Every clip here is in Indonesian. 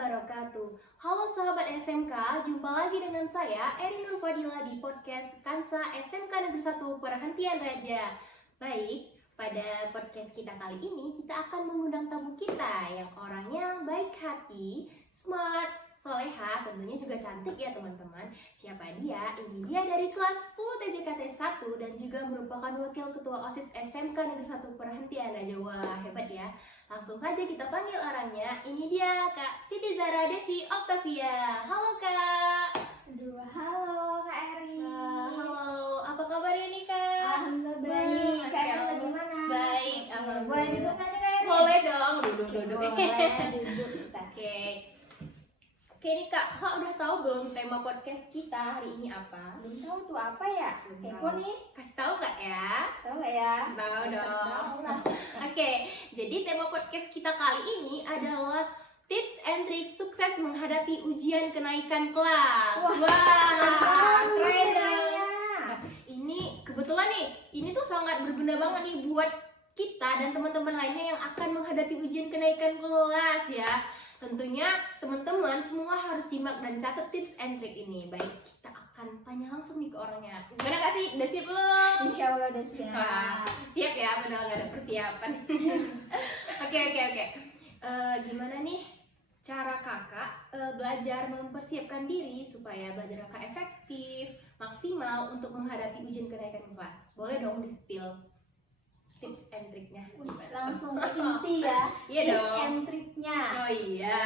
wabarakatuh. Halo sahabat SMK, jumpa lagi dengan saya Erin Nur Fadila di podcast Kansa SMK Negeri 1 Perhentian Raja. Baik, pada podcast kita kali ini kita akan mengundang tamu kita yang orangnya baik hati, smart, soleha, tentunya juga cantik ya teman-teman. Siapa dia? Ini dia dari kelas 10 TJKT 1 dan juga merupakan wakil ketua OSIS SMK Negeri 1 Perhentian Raja. Wah, hebat ya. Langsung saja kita panggil orangnya. Ini dia Kak Siti Zara Devi Octavia. Halo Kak. Aduh, halo Kak Eri. Halo, apa kabarnya nih Kak? Alhamdulillah baik. Kak Eri bagaimana? Baik, Boleh duduk kan Kak Eri? Boleh dong, duduk. Boleh duduk kita. Oke nih Kak, udah tahu belum tema podcast kita hari ini apa? Belum tahu tuh apa ya? Kepo nih. Kasih tahu nggak ya? Tahu nggak ya? Tahu dong. Tahu lah. Oke, jadi tema podcast kita kali ini adalah tips and trik sukses menghadapi ujian kenaikan kelas. Wah, keren dong. Nah, ini kebetulan nih, ini tuh sangat berguna banget nih buat kita dan teman-teman lainnya yang akan menghadapi ujian kenaikan kelas ya. Tentunya teman-teman semua harus simak dan catat tips and trik ini. Baik, kita akan tanya langsung nih ke orangnya. Gimana Kak sih? Udah siap belum? Insya Allah udah siap. Wah, siap ya, padahal nggak ada persiapan. Oke. Gimana nih cara kakak belajar mempersiapkan diri supaya belajar kakak efektif, maksimal untuk menghadapi ujian kenaikan kelas? Boleh dong di-spill tips and triknya. Langsung ke inti ya. Iya Tips dong. and triknya. Oh iya.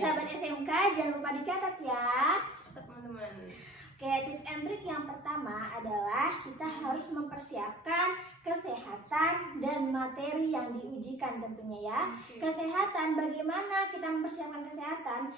Sahabat SMK jangan lupa dicatat ya. Teman-teman. Oke, tips and trik yang pertama adalah kita harus mempersiapkan kesehatan dan materi yang diujikan tentunya ya. Kesehatan, bagaimana kita mempersiapkan kesehatan?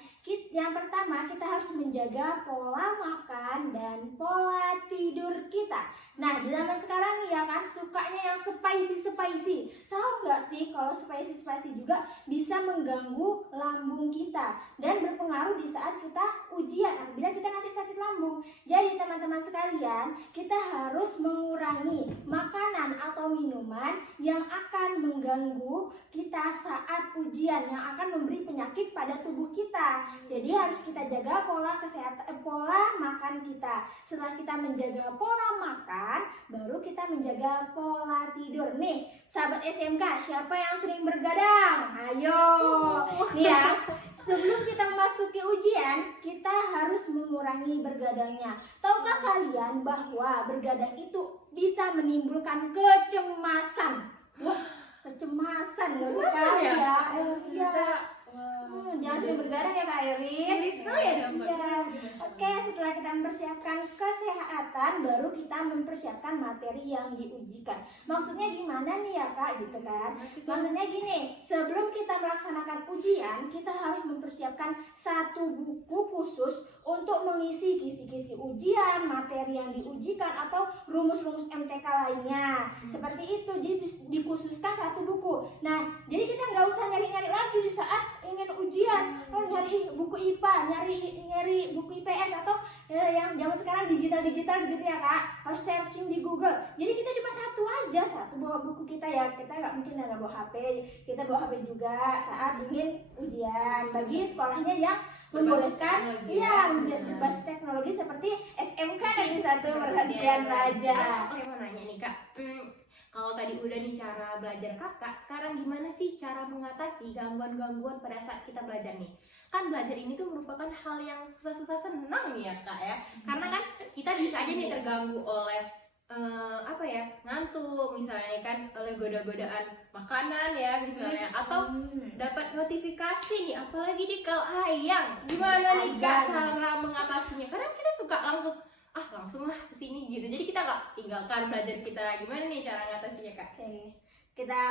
Yang pertama, kita harus menjaga pola makan dan pola tidur kita. Nah, di zaman sekarang nih ya kan, sukanya yang spicy. Tahu nggak sih kalau spicy juga bisa mengganggu lambung kita dan berpengaruh di saat kita ujian apabila kita nanti sakit lambung. Jadi teman-teman sekalian, kita harus mengurangi makanan atau minuman yang akan mengganggu kita saat ujian, yang akan memberi penyakit pada tubuh kita. Jadi harus kita jaga pola makan kita. Setelah kita menjaga pola makan, baru kita menjaga pola tidur. Nih, sahabat SMK, siapa yang sering bergadang? Ayo. Nih ya. Sebelum kita memasuki ujian, kita harus mengurangi bergadangnya. Tahukah kalian bahwa bergadang itu bisa menimbulkan kecemasan? Wah, kecemasan ya? Iya. Jangan sering bergadang ya Kak Iris. Ngeri sekali ya dong. Iya. Oke, setelah kita mempersiapkan kesehatan, baru kita mempersiapkan materi yang diujikan. Maksudnya gimana nih ya Kak, gitu kan? Maksudnya gini, sebelum kita melaksanakan ujian, kita harus mempersiapkan satu buku khusus untuk mengisi kisi-kisi ujian, materi yang diujikan, atau rumus-rumus MTK lainnya. Seperti itu, jadi dikhususkan satu buku. Nah, jadi kita nggak usah nyari-nyari lagi di saat ingin ujian, nyari buku IPA, nyari buku IPS, atau yang zaman sekarang digital gitu ya Kak, harus searching di Google. Jadi kita cuma satu bawa buku kita ya. Kita nggak mungkin nggak bawa HP, kita bawa HP juga saat ingin ujian. Bagi sekolahnya yang membolehkan berbasis teknologi seperti SMK Negeri 1 Perhentian Raja. Oke, mau nanya nih Kak, kalau tadi udah nih cara belajar kakak, sekarang gimana sih cara mengatasi gangguan-gangguan pada saat kita belajar nih? Kan belajar ini tuh merupakan hal yang susah-susah senang nih ya Kak ya. Karena kan kita bisa aja nih terganggu oleh ngantuk misalnya kan, oleh goda-godaan makanan ya misalnya, atau dapat notifikasi nih, apalagi di kalau hayang. Gimana nih Kak cara mengatasinya? Karena kita suka langsung lah kesini gitu, jadi kita nggak tinggalkan belajar kita. Gimana nih cara ngatasinya Kak? Oke, kita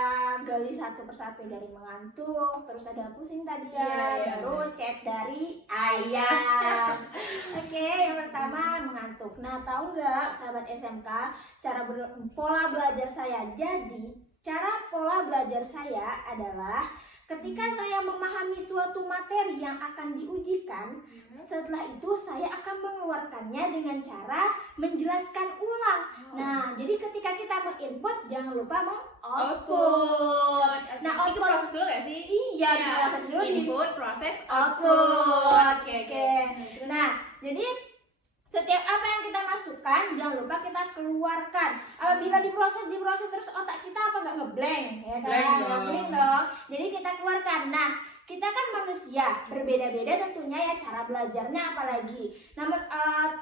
gali satu persatu, dari mengantuk, terus ada pusing tadi ya, baru chat dari ayam. Oke, yang pertama mengantuk. Nah, tahu nggak sahabat SMK cara pola belajar saya? Jadi cara pola belajar saya adalah ketika saya memahami suatu materi yang akan diujikan, setelah itu saya akan mengeluarkannya dengan cara menjelaskan ulang. Nah, jadi ketika kita menginput jangan lupa output. Nah, itu proses dulu gak sih? Iya, proses dulu. Input, proses, output. Oke. Nah, jadi setiap apa yang kita masukkan jangan lupa kita keluarkan. Apabila diproses terus otak kita apa nggak ngeblank, ya kan? Ngeblank dong. Jadi kita keluarkan. Nah, kita kan manusia, berbeda-beda tentunya ya cara belajarnya apalagi. Namun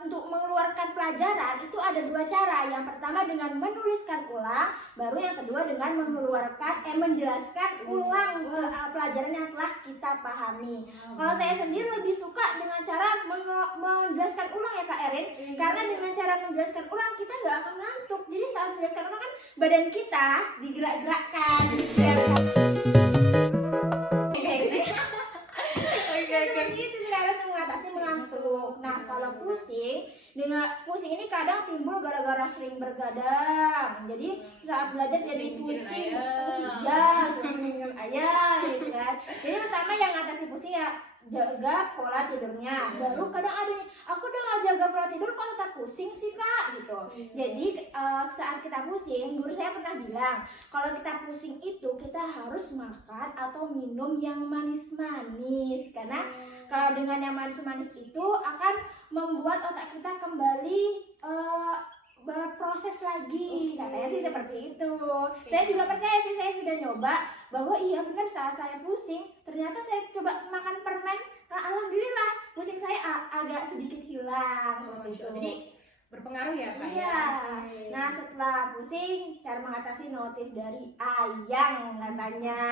untuk mengeluarkan pelajaran itu ada dua cara. Yang pertama dengan menuliskan ulang, baru yang kedua dengan menjelaskan ulang pelajaran yang telah kita pahami. Kalau saya sendiri lebih suka dengan cara menjelaskan ulang ya Kak Erin, karena dengan cara menjelaskan ulang kita nggak akan ngantuk. Jadi saat menjelaskan ulang kan badan kita digerak-gerakkan. Itu sekarang untuk mengatasi mengantuk. Nah, kalau pusing ini kadang timbul gara-gara sering bergadang. Jadi saat belajar jadi pusing. Ya, sering minum ayam gitu kan. Jadi pertama yang ngatasi pusing ya jaga pola tidurnya. Baru kadang ada nih, aku udah nggak jaga pola tidur kok tetap pusing sih Kak gitu. Jadi saat kita pusing, guru saya pernah bilang kalau kita pusing itu kita harus makan atau minum yang manis-manis, karena kalau dengan yang manis-manis itu akan membuat otak kita kembali berproses lagi. Katanya sih seperti itu. Saya juga percaya sih, saya sudah nyoba bahwa iya benar saat saya pusing ternyata saya coba makan permen, nah, alhamdulillah pusing saya agak sedikit hilang. Jadi berpengaruh ya Kak? Iya. Nah, setelah pusing cara mengatasi notif dari ayang katanya.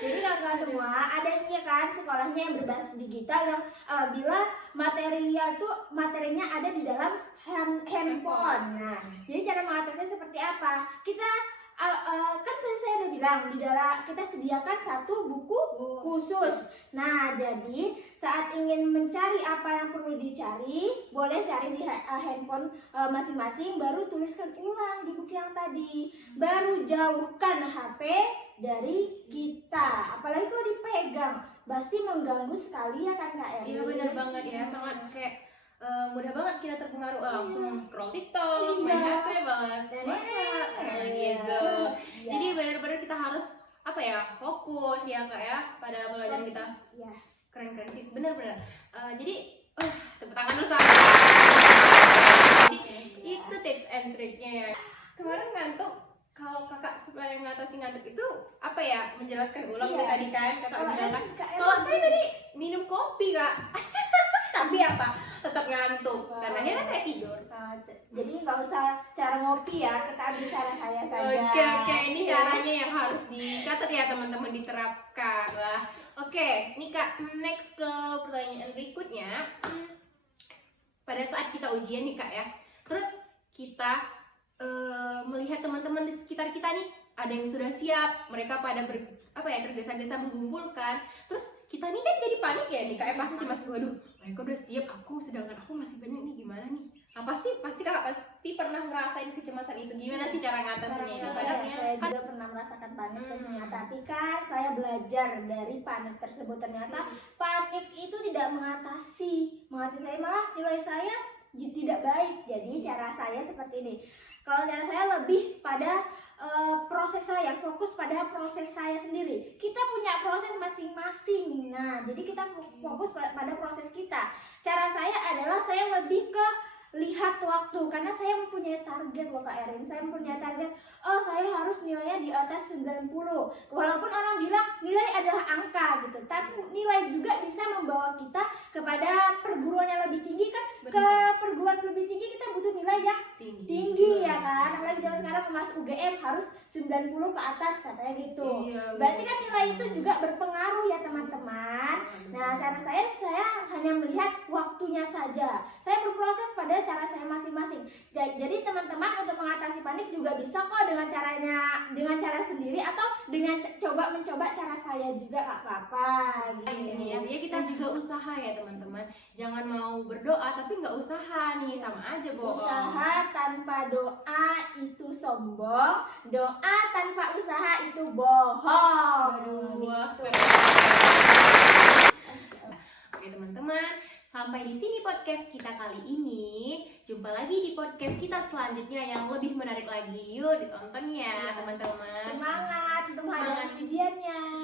Jadi kakak semua ada ini ya kan sekolahnya yang berbasis digital yang bila materinya ada di dalam handphone. Nah, jadi cara mengatasinya seperti apa? Kita kan tadi saya udah bilang di dalam kita sediakan satu buku khusus. Nah, jadi saat ingin mencari apa yang perlu dicari, boleh cari di handphone masing-masing, baru tuliskan ulang di buku yang tadi. Baru jauhkan HP dari kita. Apalagi kalau dipegang, pasti mengganggu sekali ya kan Kak Erin? Iya benar banget ya, sangat kayak mudah banget kita terpengaruh langsung scroll TikTok, main HP, balas WhatsApp, gitu. Jadi benar-benar kita harus fokus ya Kak ya pada pelajaran kita. Keren sih, benar-benar. Jadi tepuk tangan dulu sama. Jadi itu tips and triknya ya. Kemarin ngantuk, kalau kakak supaya ngatasi ngantuk itu menjelaskan ulang tadi kan kakak bilang kan. Kalau saya tadi minum kopi Kak. Tapi tetap ngantuk dan akhirnya saya tidur. Jadi nggak usah cara ngopi ya, kita ambil cara saya saja. Oke, ini caranya yang harus dicatat ya teman-teman, diterapkan lah. Oke, nih Kak, next ke pertanyaan berikutnya. Pada saat kita ujian nih Kak ya, terus kita melihat teman-teman di sekitar kita nih ada yang sudah siap, mereka pada tergesa-gesa mengumpulkan. Terus kita nih kan jadi panik ya nih Kak, pasti masih waduh, mereka udah siap, sedangkan aku masih banyak nih, gimana nih? Pasti kakak pasti pernah ngerasain kecemasan itu. Gimana sih cara ngatasinnya itu? Saya juga pernah merasakan panik tentunya, tapi kan saya belajar dari panik tersebut. Ternyata panik itu tidak mengatasi saya, malah nilai saya tidak baik. Jadi cara saya seperti ini. Kalau cara saya lebih pada proses saya, fokus pada proses saya sendiri. Kita punya proses masing-masing. Nah, jadi kita fokus pada proses kita. Cara saya adalah saya lebih ke lihat waktu, karena saya mempunyai target loh Kak Erin. Saya mempunyai target, saya harus nilainya di atas 90. Walaupun orang bilang nilai adalah angka gitu, tapi nilai juga bisa membawa kita kepada perguruan yang lebih tinggi kan. Ke perguruan lebih tinggi kita butuh nilai yang tinggi ya kan. Apalagi zaman sekarang masuk UGM harus 90 ke atas katanya gitu. Berarti kan nilai itu juga berpengaruh ya teman-teman. Nah, cara saya hanya melihat waktunya saja. Saya berproses pada cara saya masing-masing. Jadi teman-teman untuk mengatasi panik juga bisa kok dengan cara sendiri atau dengan mencoba cara saya juga nggak apa-apa. Gitu. Ya kita juga usaha ya teman-teman. Jangan mau berdoa tapi nggak usaha nih, sama aja bohong. Usaha tanpa doa itu sombong, doa tanpa usaha itu bohong. Oke teman-teman, Sampai di sini podcast kita kali ini. Jumpa lagi di podcast kita selanjutnya yang lebih menarik lagi. Yuk ditonton ya teman-teman. Semangat untuk menghadapi ujiannya.